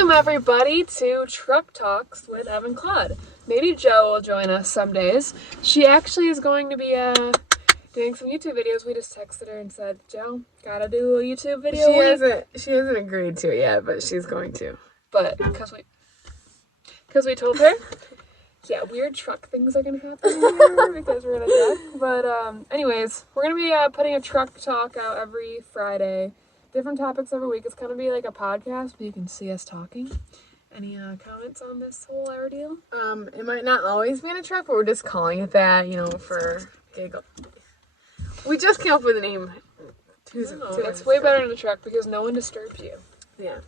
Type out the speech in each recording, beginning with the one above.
Welcome everybody to Truck Talks with Evan Claude. Maybe Joe will join us some days. She actually is going to be doing some YouTube videos. We just texted her and said, Joe, gotta do a YouTube video. She hasn't agreed to it yet, but she's going to. But because we told her, yeah, weird truck things are gonna happen here because we're in a truck. But anyways, we're gonna be putting a truck talk out every Friday. Different topics every week. It's gonna be like a podcast, but you can see us talking. Any comments on this whole ordeal? It might not always be in a truck, but we're just calling it that, for giggle. We just came up with a name. It's way better in a truck because no one disturbs you. Yeah.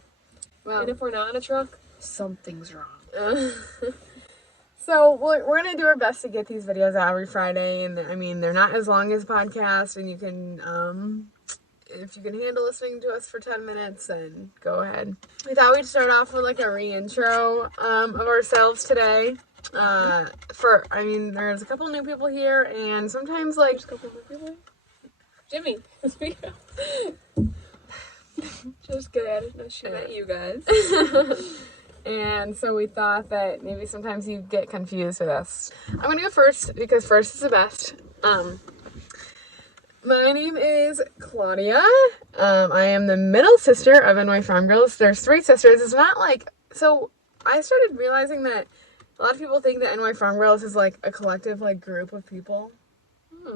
Well, And if we're not in a truck, something's wrong. So we're going to do our best to get these videos out every Friday. And they're not as long as podcasts. And you can, if you can handle listening to us for 10 minutes, then go ahead. We thought we'd start off with like a re-intro of ourselves today. There's a couple new people here. And sometimes There's a couple new people here. Jimmy, speak up. Just get at it. No shit at you guys. And so we thought that maybe sometimes you get confused with us. I'm going to go first because first is the best. My name is Claudia. I am the middle sister of NY Farm Girls. There's 3 sisters. It's not like... So I started realizing that a lot of people think that NY Farm Girls is like a collective group of people. Have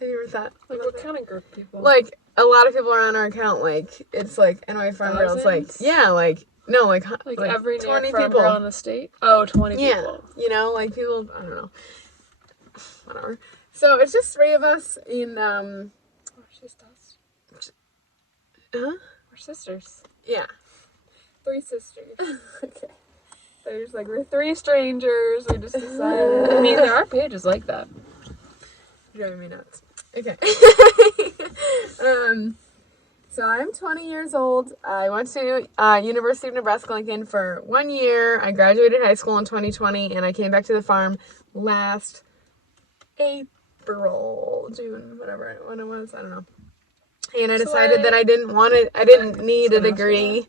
you ever thought? Like what kind of group of people? Like a lot of people are on our account. It's like NY Farm Girls. Every 20 farm people girl in the state? Oh, 20 people. Yeah, people, I don't know. Whatever. So it's just 3 of us in, We're sisters. Huh? We're sisters. Yeah. 3 sisters. Okay. There's we're 3 strangers. We just decided. There are pages like that. You're driving me nuts. Okay. So I'm 20 years old. I went to University of Nebraska-Lincoln for 1 year. I graduated high school in 2020, and I came back to the farm last June, when it was, I don't know. And I decided that I didn't need a degree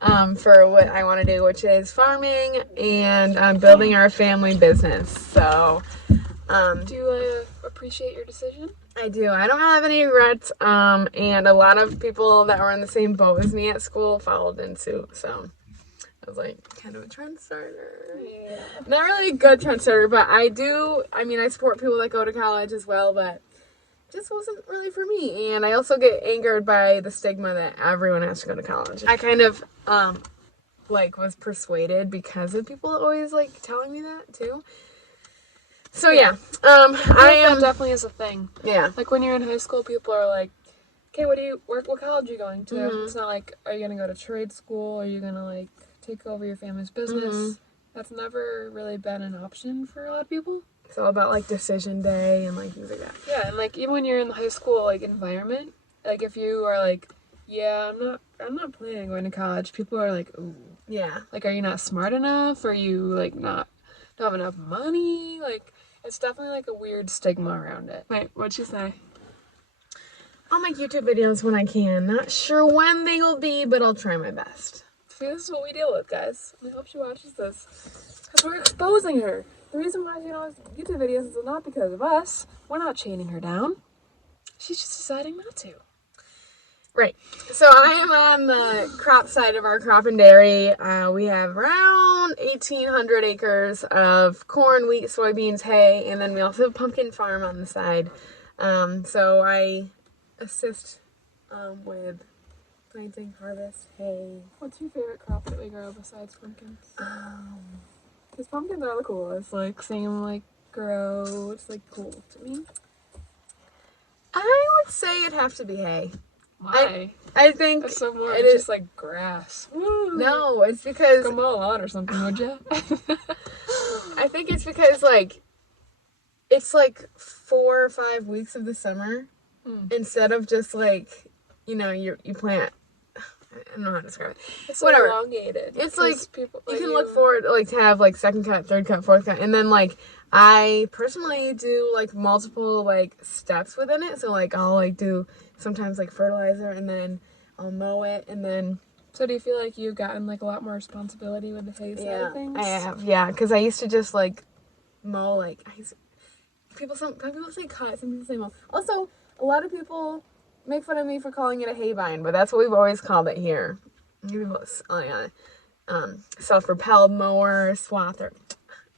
for what I want to do, which is farming and building our family business. So, do you appreciate your decision? I do. I don't have any regrets. And a lot of people that were in the same boat as me at school followed in suit. So I was kind of a trend starter. Yeah. Not really a good trend starter, but I support people that go to college as well, but it just wasn't really for me. And I also get angered by the stigma that everyone has to go to college. I kind of, was persuaded because of people always, telling me that, too. So, yeah. That definitely is a thing. Yeah. When you're in high school, people are like, okay, what college are you going to? Mm-hmm. It's not are you going to go to trade school? Are you going to, take over your family's business? Mm-hmm. That's never really been an option for a lot of people. It's all about, decision day and, things like that. Yeah, and, even when you're in the high school, environment, if you are yeah, I'm not planning on going to college, people are ooh. Yeah. Are you not smart enough? Are you, don't have enough money? It's definitely, a weird stigma around it. Wait, what'd you say? I'll make YouTube videos when I can. Not sure when they will be, but I'll try my best. See, this is what we deal with, guys. I hope she watches this. Because we're exposing her. The reason why she does YouTube videos is not because of us. We're not chaining her down. She's just deciding not to. Right. So I am on the crop side of our crop and dairy. We have around 1,800 acres of corn, wheat, soybeans, hay, and then we also have a pumpkin farm on the side. So I assist with planting, harvest, hay. What's your favorite crop that we grow besides pumpkins? Because pumpkins are the coolest. Seeing them grow, it's cool to me. I would say it'd have to be hay. Why? I think that's so more. It's just grass. Woo. No, it's because go mow a lawn or something, would you? I think it's because it's 4 or 5 weeks of the summer instead of just you plant. I don't know how to describe it. It's whatever. Elongated. It's people you can look forward to have second cut, third cut, fourth cut, and then I personally do multiple steps within it. So I'll do sometimes fertilizer, and then I'll mow it, and then So do you feel like you've gotten like a lot more responsibility with the hay side of things? I have. Yeah, because I used to just like mow like some people say cut, some people say mow. Also, a lot of people make fun of me for calling it a hay vine, but that's what we've always called it here. Self-propelled mower, swather.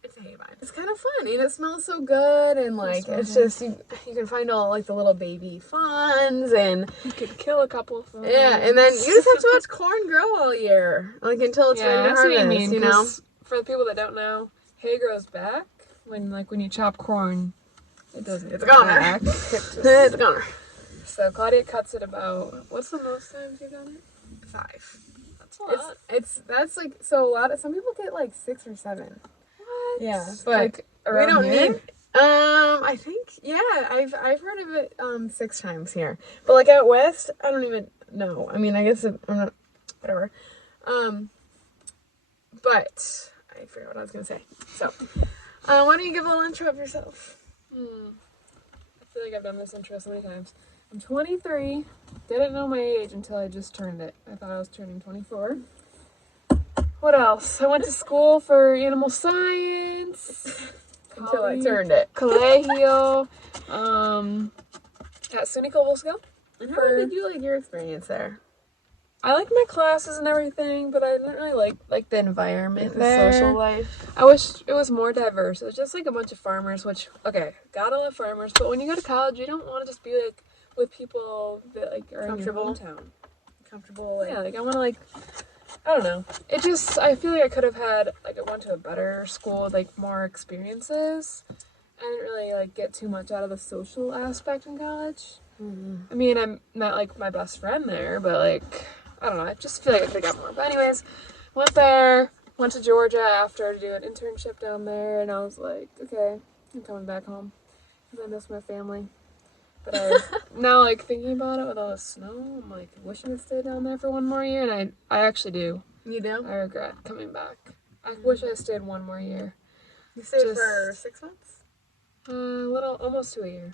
It's a hay vine. It's kind of fun and it smells so good and like it's just you can find all like the little baby fawns and you could kill a couple of them. Yeah, and then you just have to watch corn grow all year, like until it's ready to harvest. You know, for the people that don't know, hay grows back when you chop corn. It doesn't. It's gone. It's gone. So Claudia cuts it about. What's the most times you've done it? 5. That's a lot. That's like so a lot of some people get like 6 or 7. What? Yeah, but like we don't here? need. I think I've heard of it 6 times here, but like out west, I don't even know. I mean, I guess I'm not. Whatever. But I forgot what I was gonna say. So, why don't you give a little intro of yourself? I feel like I've done this intro so many times. I'm 23. Didn't know my age until I just turned it. I thought I was turning 24. What else? I went to school for animal science. Until I turned it. Colegio. At SUNY Cobblesville. How did you like your experience there? I liked my classes and everything, but I didn't really like the environment, the social life. I wish it was more diverse. It was just like a bunch of farmers, which gotta love farmers. But when you go to college, you don't want to just be like with people that like are in your hometown. Comfortable. Yeah, like I want to like. I don't know. I feel like I could have had, like, I went to a better school with, like, more experiences. I didn't really, like, get too much out of the social aspect in college. Mm-hmm. I mean, I'm not, like, my best friend there, but, like, I don't know. I just feel like I could have got more. But anyways, went to Georgia after to do an internship down there, and I was like, okay, I'm coming back home because I miss my family. But now, like, thinking about it with all the snow, I'm like, wishing I'd stayed down there for one more year, and I actually do. You do? I regret coming back. I wish I stayed one more year. You stayed for 6 months? Almost to a year.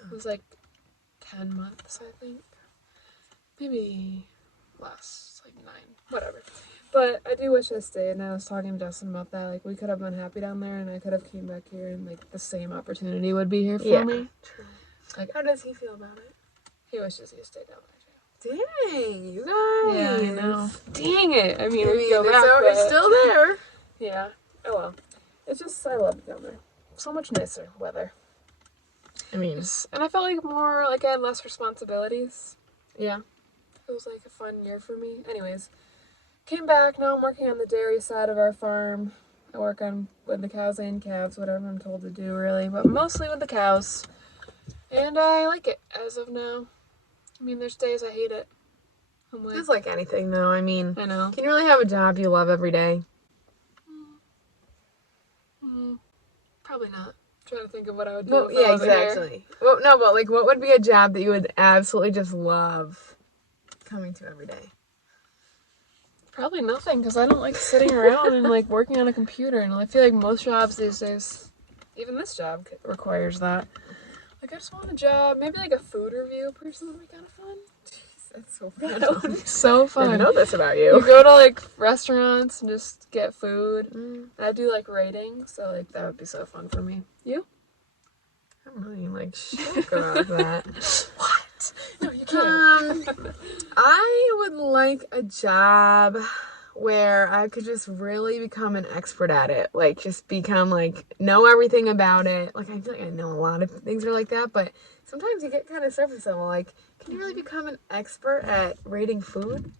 It was like 10 months, I think. Maybe less, like 9, whatever. But I do wish I stayed, and I was talking to Justin about that. Like, we could have been happy down there, and I could have came back here, and, like, the same opportunity would be here for me. True. Like, how does he feel about it? He wishes he stayed down there, too. Dang, you guys. Yeah, I know. Dang it. I mean, we go back, it's still there. Yeah. Oh, well. It's just, I love it down there. So much nicer weather. I mean. And I felt like I had less responsibilities. Yeah. It was like a fun year for me. Anyways, came back. Now I'm working on the dairy side of our farm. I work with the cows and calves, whatever I'm told to do, really. But mostly with the cows. And I like it as of now. I mean, there's days I hate it. I'm like, it's like anything, though. I mean, I know. Can you really have a job you love every day? Probably not. I'm trying to think of what I would do. Well, yeah, exactly. Well, no, but like, what would be a job that you would absolutely just love coming to every day? Probably nothing, because I don't like sitting around and like working on a computer. And I feel like most jobs these days, even this job, requires that. Like, I just want a job, maybe like a food review person would be kind of fun. Jeez, that's so fun. That would be so fun. I know this about you. You go to like restaurants and just get food. And I do like ratings, so like that would be so fun for me. You? I'm really like shook about that. What? No, you can't. I would like a job where I could just really become an expert at it. Like, just become, like, know everything about it. Like, I feel like I know a lot of things are like that, but sometimes you get kind of surface level. Like, can you really become an expert at rating food?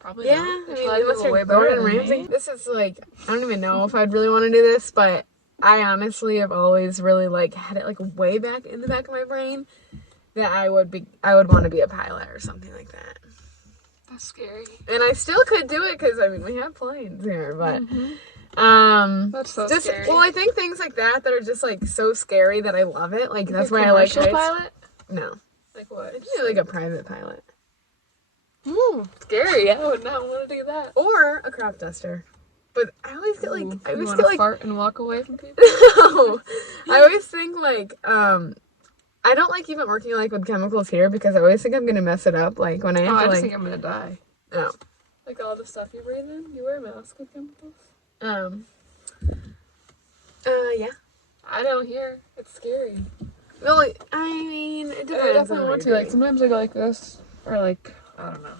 Probably yeah, not. I mean, unless you're Gordon Ramsay. This is, like, I don't even know if I'd really want to do this, but I honestly have always really, like, had it, like, way back in the back of my brain that I would want to be a pilot or something like that. That's scary. And I still could do it because, I mean, we have planes here, but, that's so just, scary. well, I think things like that are just, like, so scary that I love it. Like, that's why I like heights. Pilot? No. Like what? I'd do, like, a private pilot. Scary. I would not want to do that. Or a crop duster. But I always get, like, I always get, like, fart and walk away from people? No. I always think, like, I don't like even working, like, with chemicals here because I always think I'm going to mess it up, like, when I have to, I just like... think I'm going to die. Oh. Like all the stuff you breathe in? You wear a mask with chemicals? Yeah. I don't hear. It's scary. Well, I mean, it depends. I definitely want to. Like, sometimes I go like this. Or like, I don't know.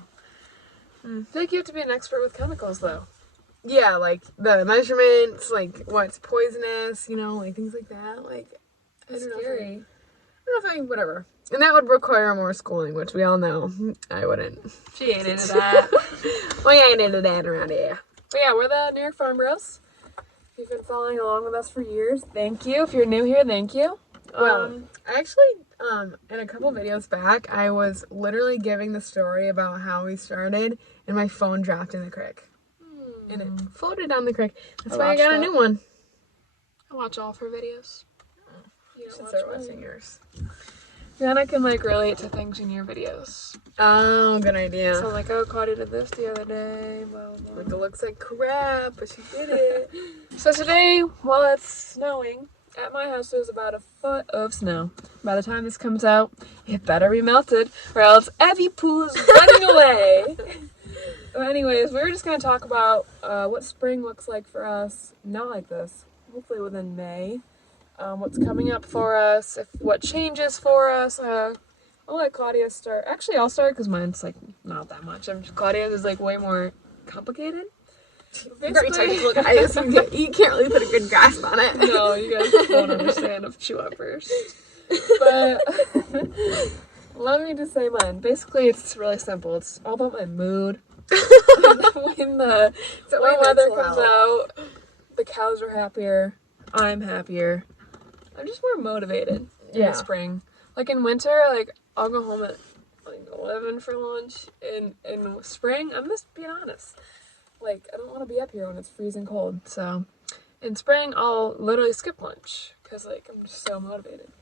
I feel like you have to be an expert with chemicals, though. Yeah, like the measurements, like what's poisonous, like things like that. Like, It's scary. I don't know if I, whatever. And that would require more schooling, which we all know I wouldn't. She ain't into that. We ain't into that around here. But yeah, we're the New York Farm Bros. If you've been following along with us for years, thank you. If you're new here, thank you. Well, actually, in a couple videos back, I was literally giving the story about how we started, and my phone dropped in the creek. And it floated down the creek. That's why I got a new one. I watch all of her videos. You should start watching yours. Then I can like relate to things in your videos. Oh, good idea. So I'm like, oh, Claudia did this the other day. Blah, blah. Like, it looks like crap, but she did it. So today, while it's snowing, at my house there's about a foot of snow. By the time this comes out, it better be melted, or else Evie Pooh's running away. But anyways, we were just going to talk about what spring looks like for us, not like this, hopefully within May. What's coming up for us, what changes for us. I'll let Claudia start. Actually, I'll start because mine's like not that much. Claudia's is like way more complicated. Very technical, guys. You can't really put a good grasp on it. No, you guys won't understand if chew up first. But let me just say mine. Basically, it's really simple. It's all about my mood. When the weather comes out, the cows are happier. I'm happier. I'm just more motivated in the spring. Like in winter, like I'll go home at like 11 for lunch. In spring, I'm just being honest. Like I don't want to be up here when it's freezing cold. So in spring, I'll literally skip lunch because like I'm just so motivated.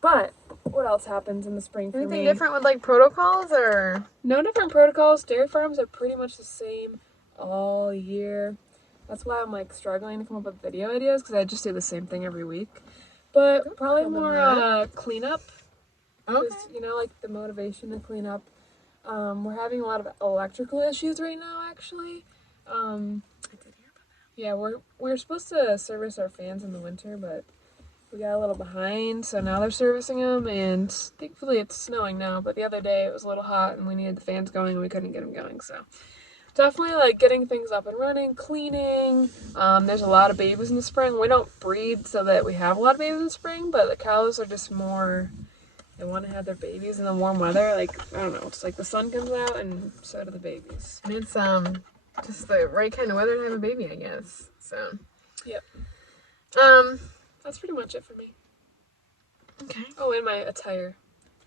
But what else happens in the spring for me? Anything different with like protocols or? No different protocols. Dairy farms are pretty much the same all year. That's why I'm like struggling to come up with video ideas because I just do the same thing every week. But probably more cleanup. Okay. Like the motivation to clean up. We're having a lot of electrical issues right now, actually. I did hear about that. Yeah, we're supposed to service our fans in the winter, but we got a little behind, so now they're servicing them, and thankfully it's snowing now, but the other day it was a little hot, and we needed the fans going, and we couldn't get them going, so definitely, like, getting things up and running, cleaning. There's a lot of babies in the spring. We don't breed so that we have a lot of babies in the spring, but the cows are just more, they want to have their babies in the warm weather, like, I don't know, it's like the sun comes out, and so do the babies. And it's, just the right kind of weather to have a baby, I guess, so. Yep. That's pretty much it for me. Okay. Oh, and my attire.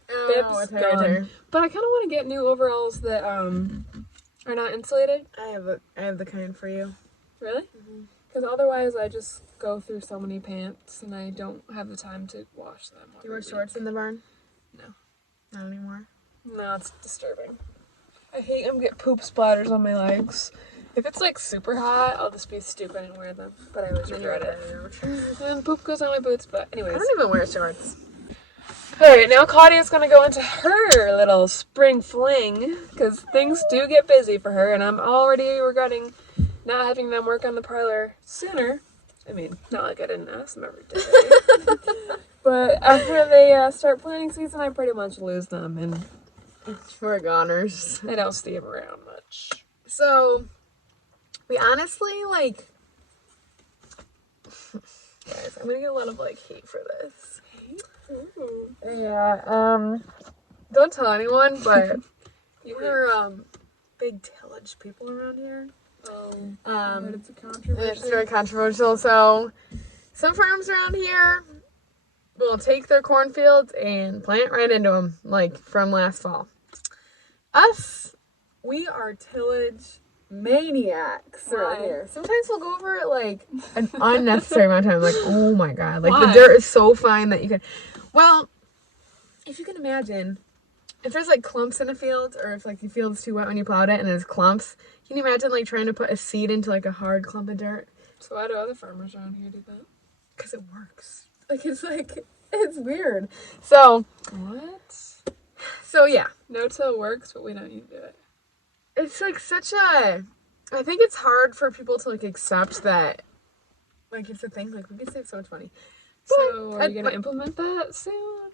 Oh, attire. But I kind of want to get new overalls that are not insulated. I have the kind for you. Really? Because otherwise I just go through so many pants and I don't have the time to wash them. Do you wear shorts in the barn? No. Not anymore? No, it's disturbing. I hate them get poop splatters on my legs. If it's like super hot, I'll just be stupid and wear them. But I always regret it. And poop goes on my boots, but anyways. I don't even wear shorts. Alright, now Claudia's gonna go into her little spring fling, because things do get busy for her, and I'm already regretting not having them work on the parlor sooner. I mean, not like I didn't ask them every day. But after they start planting season, I pretty much lose them, and we're goners. I don't see them around much. So, we honestly, like, guys, I'm gonna get a lot of, like, hate for this. Ooh. Yeah, don't tell anyone, but we're, big tillage people around here. It's a controversial. It's very controversial, so some farms around here will take their cornfields and plant right into them, like, from last fall. Us, we are tillage maniacs around here. Sometimes we'll go over it like an unnecessary amount of time. Like, oh my god, like the dirt is so fine that you can. Well, if you can imagine, if there's like clumps in a field, or if like the field is too wet when you plowed it and there's clumps, can you imagine like trying to put a seed into like a hard clump of dirt? So why do other farmers around here do that? Because it works. It's weird. So what? So yeah, No-till works, but we don't need to do it. it's like such a, I think it's hard for people to like accept that, like it's a thing, like we can save so much money. So are you gonna implement that soon?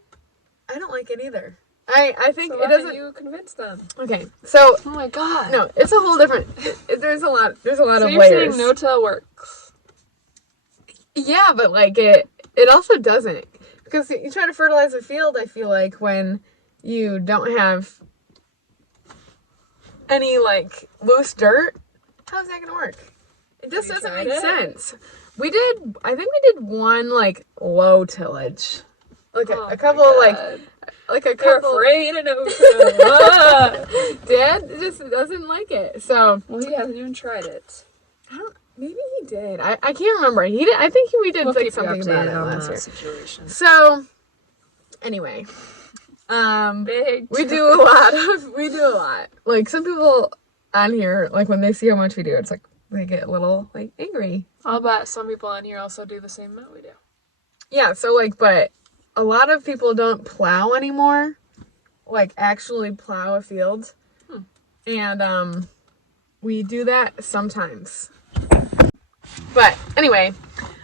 I don't like it either. I think So it doesn't. You convince them. Okay, so Oh my god. no, it's a whole different. There's a lot So of you're layers. saying no-till works? Yeah, but like it also doesn't, because you try to fertilize a field. I feel like when you don't have any like loose dirt, how's that gonna work? It just doesn't make sense. I think we did one like low tillage, like a couple of like a couple. You're afraid of no-till. Dad just doesn't like it, so. Well, he hasn't even tried it. Maybe he did. I can't remember. He did. I think we did We'll like keep you something about it updated on last that year. situation. So, anyway, Big. we do a lot. Like some people on here, like when they see how much we do, it's like they get a little like angry. I'll bet some people on here also do the same that we do. Yeah. So like, but a lot of people don't plow anymore. Like actually plow a field, and we do that sometimes. But anyway,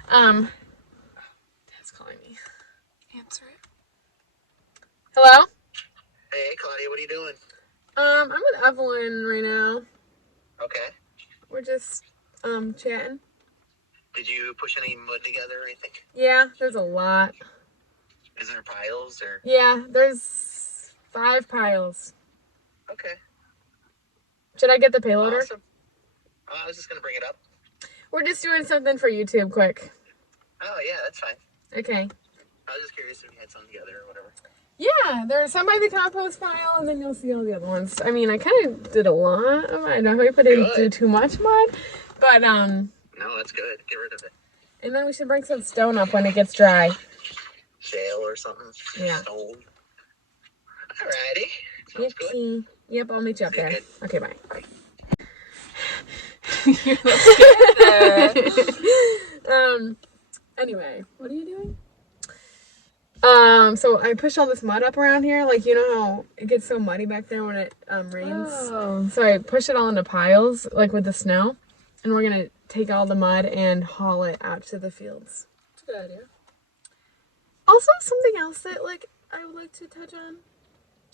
Dad's calling me. Answer it. Hello? Hey, Claudia, what are you doing? I'm with Evelyn right now. Okay. We're just chatting. Did you push any mud together or anything? Yeah, there's a lot. Is there piles or? Yeah, there's 5 piles. Okay. Should I get the payloader? Awesome. I was just gonna bring it up. We're just doing something for YouTube quick. Oh yeah, that's fine. Okay. I was just curious if you had something together or whatever. Yeah, there's some by the compost pile, and then you'll see all the other ones. I mean, I kind of did a lot of it. I know hope I didn't do too much mud, but No, that's good. Get rid of it. and then we should bring some stone up when it gets dry. Shale or something. Yeah. Stone. Alrighty. Sounds good. Yippee. Yep, I'll meet you up See you, there. kid. Okay, bye. You're scared there. Anyway. What are you doing? So I pushed all this mud up around here. Like, you know how it gets so muddy back there when it rains? Oh. So I pushed it all into piles, like with the snow. And we're going to take all the mud and haul it out to the fields. That's a good idea. Also, something else that, like, I would like to touch on.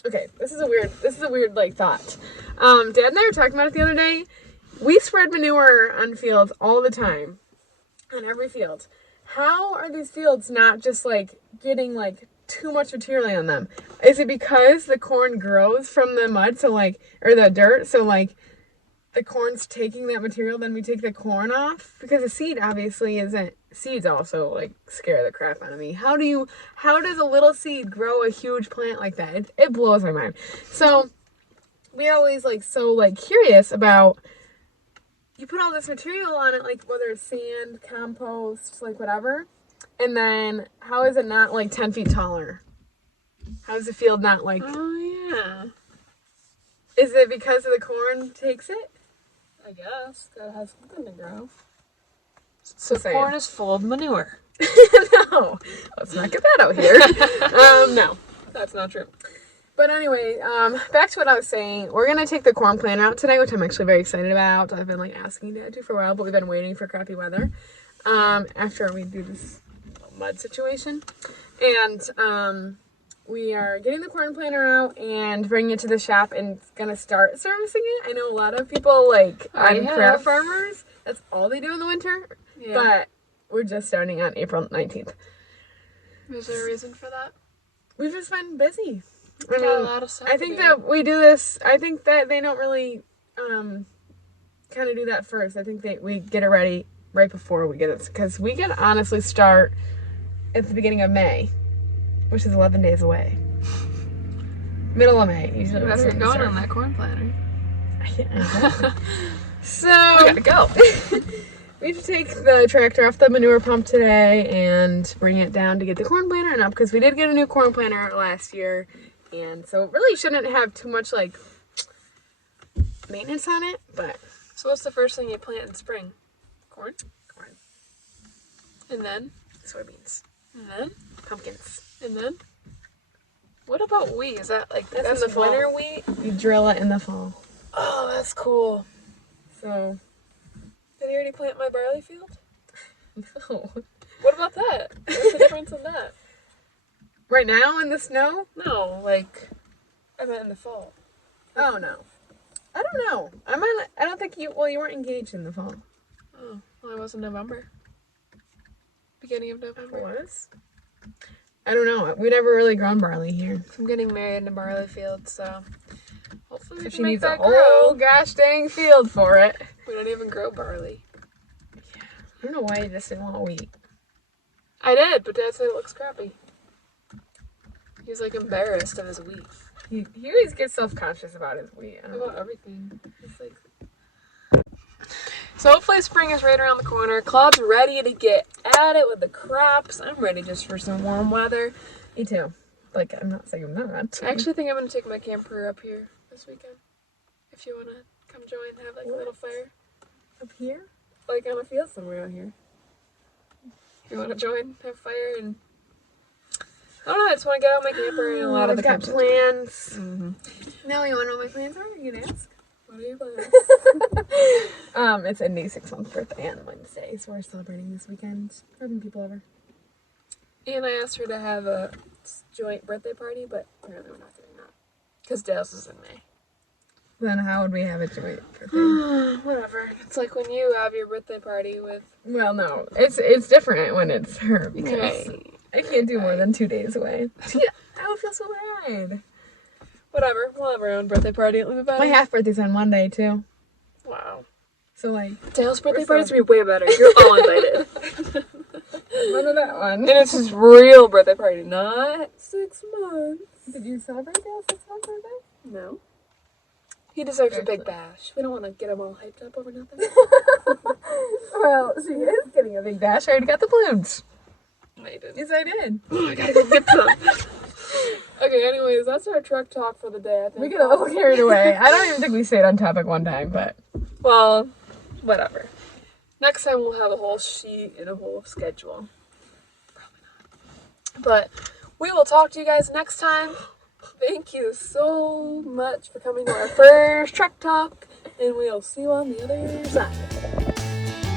Okay, this is a weird, like, thought. Dad and I were talking about it the other day. We spread manure on fields all the time. On every field. How are these fields not just, like, getting, like, too much material on them? Is it because the corn grows from the mud, so, like, or the dirt, so, like, the corn's taking that material, then we take the corn off? Because the seed obviously isn't. Seeds also, like, scare the crap out of me. How does a little seed grow a huge plant like that? It blows my mind. So, we're always, like, so, like, curious about, you put all this material on it, like, whether it's sand, compost, like, whatever, and then how is it not, like, 10 feet taller? How is the field not, like... Oh, yeah. Is it because of the corn takes it? I guess. Gotta have something to grow. So Corn is full of manure. No, let's not get that out here. No, That's not true. but anyway, back to what I was saying. We're gonna take the corn planter out today, which I'm actually very excited about. I've been like asking Dad to for a while, but we've been waiting for crappy weather. After we do this mud situation, and we are getting the corn planter out and bringing it to the shop and gonna start servicing it. I know a lot of people like on craft farmers. That's all they do in the winter. Yeah. But we're just starting on April 19th. Is there a reason for that? We've just been busy. I Got a lot of stuff I to think do. that we do this. I think that they don't really kind of do that first. I think we get it ready right before we get it, because we can honestly start at the beginning of May, which is 11 days away. Middle of May. Usually You better get going on that corn planter. Yeah. So We gotta go. we have to take the tractor off the manure pump today and bring it down to get the corn planter up, because we did get a new corn planter last year, and so it really shouldn't have too much like maintenance on it. But So what's the first thing you plant in spring? Corn? corn, And then? soybeans, And then? pumpkins. And then? What about wheat? Is that like That's that's in the fall. winter wheat? You drill it in the fall. Oh, that's cool. So, Did you already plant my barley field? no. What about that? What's the difference in that? Right now in the snow? No, like, I meant in the fall. Oh, no. I don't know. I don't think you weren't engaged in the fall. Oh, well, I was in November. Beginning of November. Was? I don't know. We never really grown barley here. I'm getting married in a barley field, so hopefully we So can she make needs a that whole grow. gosh dang field for it. We don't even grow barley. I don't know why you just didn't want wheat. I did, but Dad said it looks crappy. He was like embarrassed of his wheat. He always gets self-conscious about his wheat. I don't know. About everything. It's like... So hopefully spring is right around the corner. Claude's ready to get at it with the crops. I'm ready just for some warm weather. Me too. Like, I'm not saying I'm not. I actually think I'm going to take my camper up here this weekend. If you want to come join, have like a little fire. Up here? Like on a field somewhere out here. If you want to join, have fire, and I don't know, I just want to get out my camper and a lot of the got campers. plans. Mm-hmm. No, you want to know what my plans are? You can ask. What are your plans? It's Indy's 6-month birthday on Wednesday, so we're celebrating this weekend. Having people over. And I asked her to have a joint birthday party, but apparently we're not doing that. Because Dale's is in May. Then how would we have a joint birthday? Whatever. It's like when you have your birthday party with... Well, no. It's different when it's her because Right. I can't do more than 2 days away. Yeah, I would feel so bad. Whatever. We'll have our own birthday party at Live My half birthday's on Monday too. Wow. So like Dale's birthday We're party's gonna be way better. You're all invited. none of that one. And it's his real birthday party, not 6 months. Did you celebrate Dale's 6-month birthday? No. He deserves a big bash. We don't want to get him all hyped up over nothing. Well, she is getting a big bash. I already got the balloons. No, you didn't. Yes, I did. I gotta go get some. Okay, anyways, that's our truck talk for the day, I think. We get a little carried away. I don't even think we stayed on topic one time, but Well, whatever. Next time we'll have a whole sheet and a whole schedule. Probably not. But we will talk to you guys next time. Thank you so much for coming to our first truck talk, and we'll see you on the other side.